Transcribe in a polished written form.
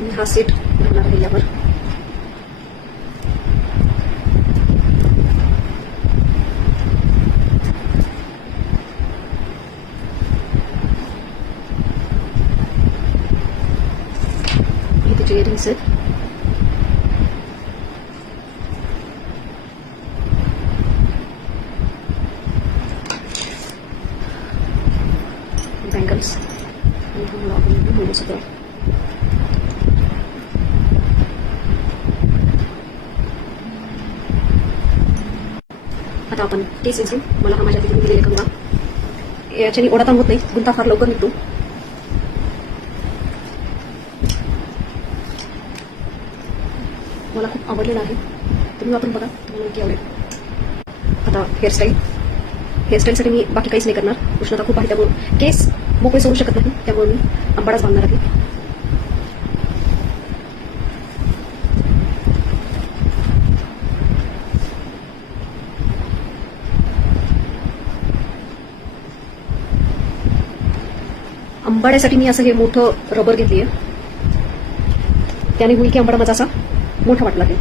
मी हा सेट घालणार आहे यावर. हे त्याचे इयरिंग्स आहेत. बँगल्स आणि हा मला आवडलं सगळं. आता आपण केस घेऊ. मला हा माझ्या तिथे दिलेला कंगवा, याच्याने ओढाताण होत नाही, गुंता फार लवकर निघतो. मला खूप आवडलेला आहे, तुम्ही वापरून बघा, तुम्हाला नक्की आवडेल. आता हेअरस्टाईलसाठी मी बाकी काहीच नाही करणार. उष्णता खूप आहे त्यामुळे केस मोकळे सोडू शकत नाही, त्यामुळे मी अंबाडाच बांधणार आहे. अंबाड्यासाठी मी असं हे मोठं रबर घेतली आहे, त्याने होईल की अंबाडा माझा असा मोठा वाटला आहे.